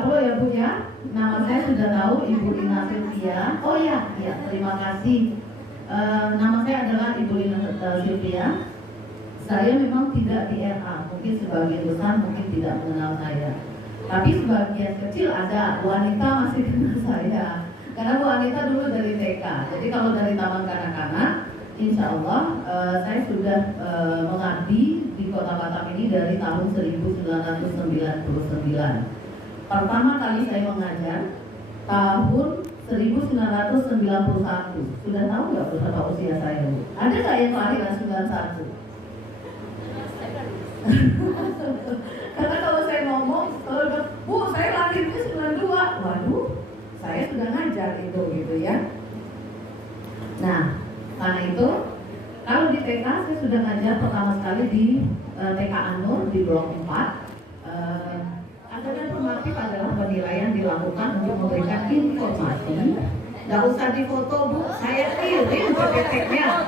nggak perlu ya Bu ya. Nama saya sudah tahu, Ibu Lina Sylvia. Oh iya, terima kasih. Nama saya adalah Ibu Lina Sylvia. Saya memang tidak di RA, mungkin sebagian besar mungkin tidak mengenal saya. Tapi sebagian kecil ada, wanita masih kenal saya. Karena Bu Anita dulu dari TK. Jadi kalau dari taman kanak-kanak, insya Allah saya sudah mengabdi di Kota Batam ini dari tahun 1999. Pertama kali saya mengajar tahun 1991. Sudah tahu nggak berapa usia saya, Bu? Ada nggak yang kelahiran 91? Karena kalau saya ngomong, Bu, saya lahirnya 92. Waduh, saya sudah ngajar itu gitu ya. Nah, karena itu kalau di TK saya sudah ngajar pertama sekali di TK Anur di Blok 4. Ajaran formatif adalah penilaian dilakukan untuk memberikan informasi. Nggak usah difoto Bu, saya kirim PPT-nya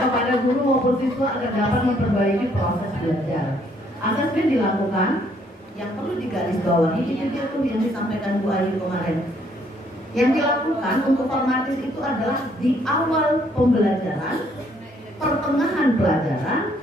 kepada guru maupun siswa agar dapat memperbaiki proses belajar. Asesmen dilakukan, yang perlu digarisbawahi itu dia tuh yang disampaikan Bu Ayu kemarin. Yang dilakukan untuk formatif itu adalah di awal pembelajaran, pertengahan pelajaran,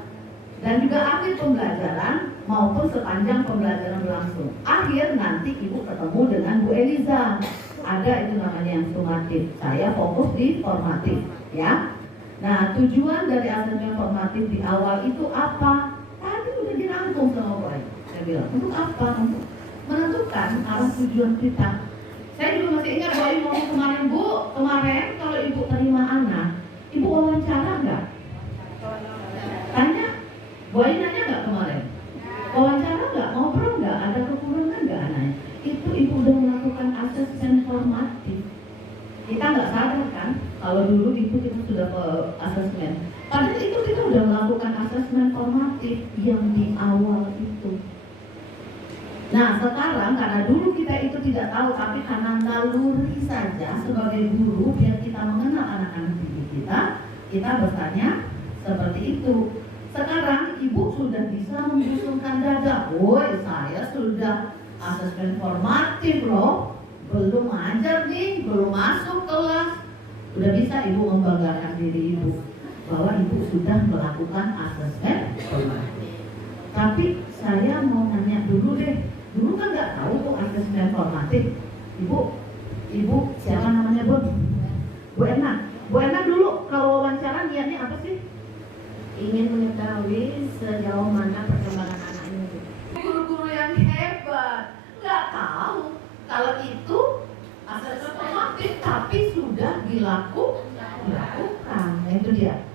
dan juga akhir pembelajaran maupun sepanjang pembelajaran berlangsung. Akhir nanti Ibu ketemu dengan Bu Eliza. Ada itu namanya yang sumatif. Saya fokus di formatif, ya. Nah, tujuan dari asesmen formatif di awal itu apa? Tadi udah dirangkum sama Bu Ayu. Saya bilang, untuk apa? Untuk menentukan arah tujuan kita. Saya juga masih ingat Bu Ayu ngomong kemarin, Bu, kemarin kalau Ibu terima anak, Ibu wawancara nggak? Tanya, Bu Ayu nanya nggak kemarin? Wawancara nggak? Ngobrol nggak? Ada kekurangan nggak anaknya? Itu Ibu udah melakukan asesmen formatif. Kita nggak sadar kan? Kalau dulu itu kita sudah ke asesmen. Padahal itu kita udah melakukan asesmen formatif yang di awal itu. Nah sekarang karena dulu kita itu tidak tahu, tapi karena naluri saja sebagai guru biar kita mengenal anak-anak didik kita bertanya seperti itu. Sekarang Ibu sudah bisa membusungkan dada. Woi, saya sudah asesmen formatif loh. Belum ajar nih, belum masuk kelas. Udah bisa Ibu membanggakan diri Ibu bahwa Ibu sudah melakukan asesmen formatif. Tapi saya mau nanya dulu deh. Dulu kan nggak tahu tuh asesmen formatif. Ibu siapa namanya Bu? Bu Erna. Bu Erna dulu kalau wawancara niatnya apa sih? Ingin mengetahui sejauh mana perkembangan anak ini. Guru-guru yang hebat nggak tahu kalau itu asesmen formatif, tapi sudah dilakukan. Nah, itu dia.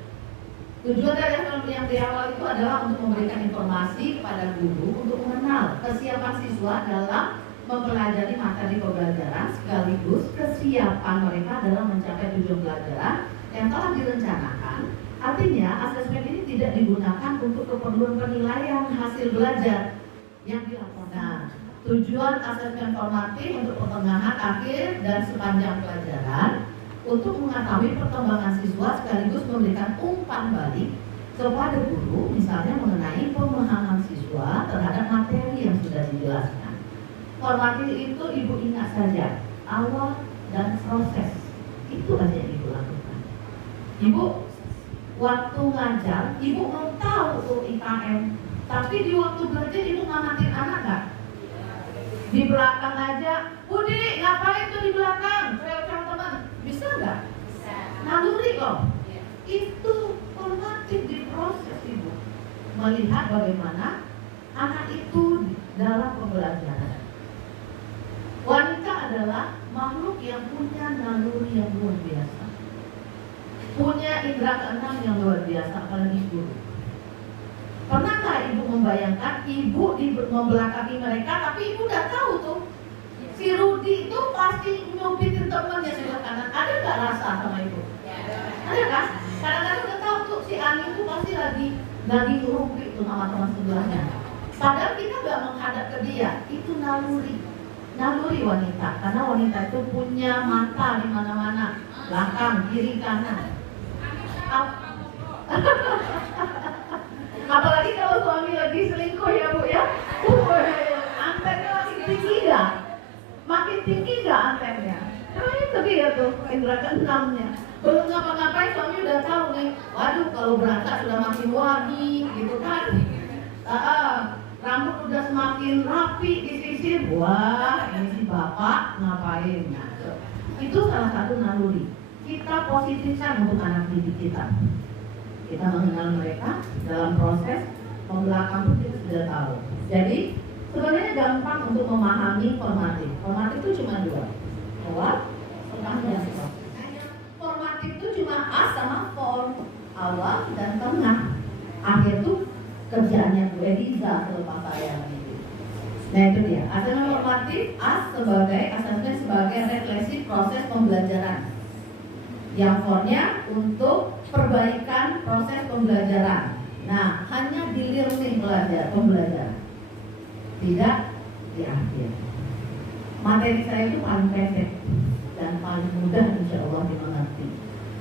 Tujuan dari asesmen yang di awal itu adalah untuk memberikan informasi kepada guru untuk mengenal kesiapan siswa dalam mempelajari materi pembelajaran sekaligus kesiapan mereka dalam mencapai tujuan pelajaran yang telah direncanakan. Artinya asesmen ini tidak digunakan untuk keperluan penilaian hasil belajar yang dilakukan. Nah, tujuan asesmen formatif untuk pertengahan, akhir, dan sepanjang pelajaran untuk mengetahui perkembangan siswa sekaligus memberikan umpan balik kepada guru, misalnya mengenai pemahaman siswa terhadap materi yang sudah dijelaskan. Formatif itu Ibu ingat saja, awal dan proses. Itu aja yang Ibu lakukan. Ibu waktu ngajar, Ibu mau tahu tuh IKM, tapi di waktu belajar Ibu ngamatin anak nggak? Di belakang aja, Budi ngapain tuh di belakang? Saya teman, bisa nggak? Bisa. Naluri loh. Itu formatif di proses Ibu. Melihat bagaimana anak itu dalam pembelajaran. Wanita adalah makhluk yang punya naluri yang luar biasa. Punya indera keenam yang luar biasa, apalagi guru. Pernahkah Ibu membayangkan Ibu membelakangi mereka, tapi Ibu udah tahu tuh si Rudi itu pasti nyupitin temannya sebelah kanan. Ada nggak rasa sama Ibu? Ada kan? Kadang-kadang udah tahu tuh si Ani itu pasti lagi ngerumpi tuh sama teman sebelahnya. Padahal kita nggak menghadap ke dia. Itu naluri wanita. Karena wanita itu punya mata di mana-mana, belakang, kiri, kanan. Apalagi kalau suami lagi selingkuh ya Bu ya. Ampernya lagi tinggi ya. tinggi nggak antennya? Nah itu dia tuh indera keenamnya. Belum ngapa-ngapain suami udah tahu nih. Waduh kalau berangkat sudah makin wangi gitu kan. Rambut udah semakin rapi disisir. Wah ini si bapak ngapain? Nah, itu salah satu naluri. Kita positifkan untuk anak didik kita. Kita mengenal mereka dalam proses membelakang pun kita sudah tahu. Jadi sebenarnya gampang untuk memahami formatif. Formatif itu cuma dua, awal, tengahnya. Formatif itu cuma A sama form, awal dan tengah. Akhir itu kerjaannya Bu Eliza selepas saya itu. Nah itu dia. Asesmen formatif A sebagai asesmen sebagai refleksi proses pembelajaran. Yang formnya untuk perbaikan proses pembelajaran. Nah, hanya di learning pembelajaran, tidak di akhir. Materi saya itu paling pendek dan paling mudah insya Allah dimengerti.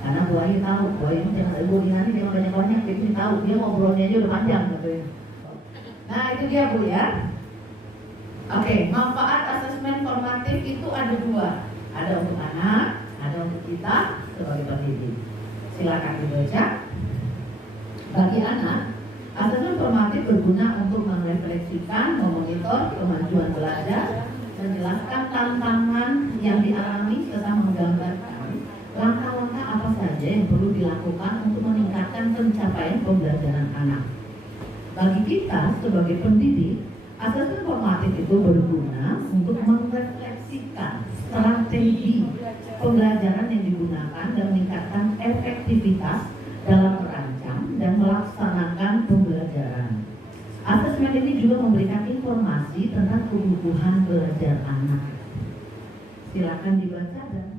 Karena Bu Ayu tahu, Bu Ayu jangan Bu nanti jangan banyak-banyak, dia tahu dia ngobrolnya aja udah panjang katanya. Nah itu dia Bu ya. Oke, manfaat asesmen formatif itu ada dua, ada untuk anak, ada untuk kita sebagai pendidik. Silakan dibaca. Bagi anak, asesmen formatif berguna untuk merefleksikan, memonitor kemajuan belajar, menjelaskan tantangan yang dialami serta menggambarkan langkah-langkah apa saja yang perlu dilakukan untuk meningkatkan pencapaian pembelajaran anak. Bagi kita sebagai pendidik, asesmen formatif itu berguna untuk merefleksikan strategi pembelajaran yang digunakan dan meningkatkan efektivitas dalam merancang dan melaksanakan pembelajaran. Asesmen ini juga memberikan informasi tentang kebutuhan belajar anak. Silakan dibaca dan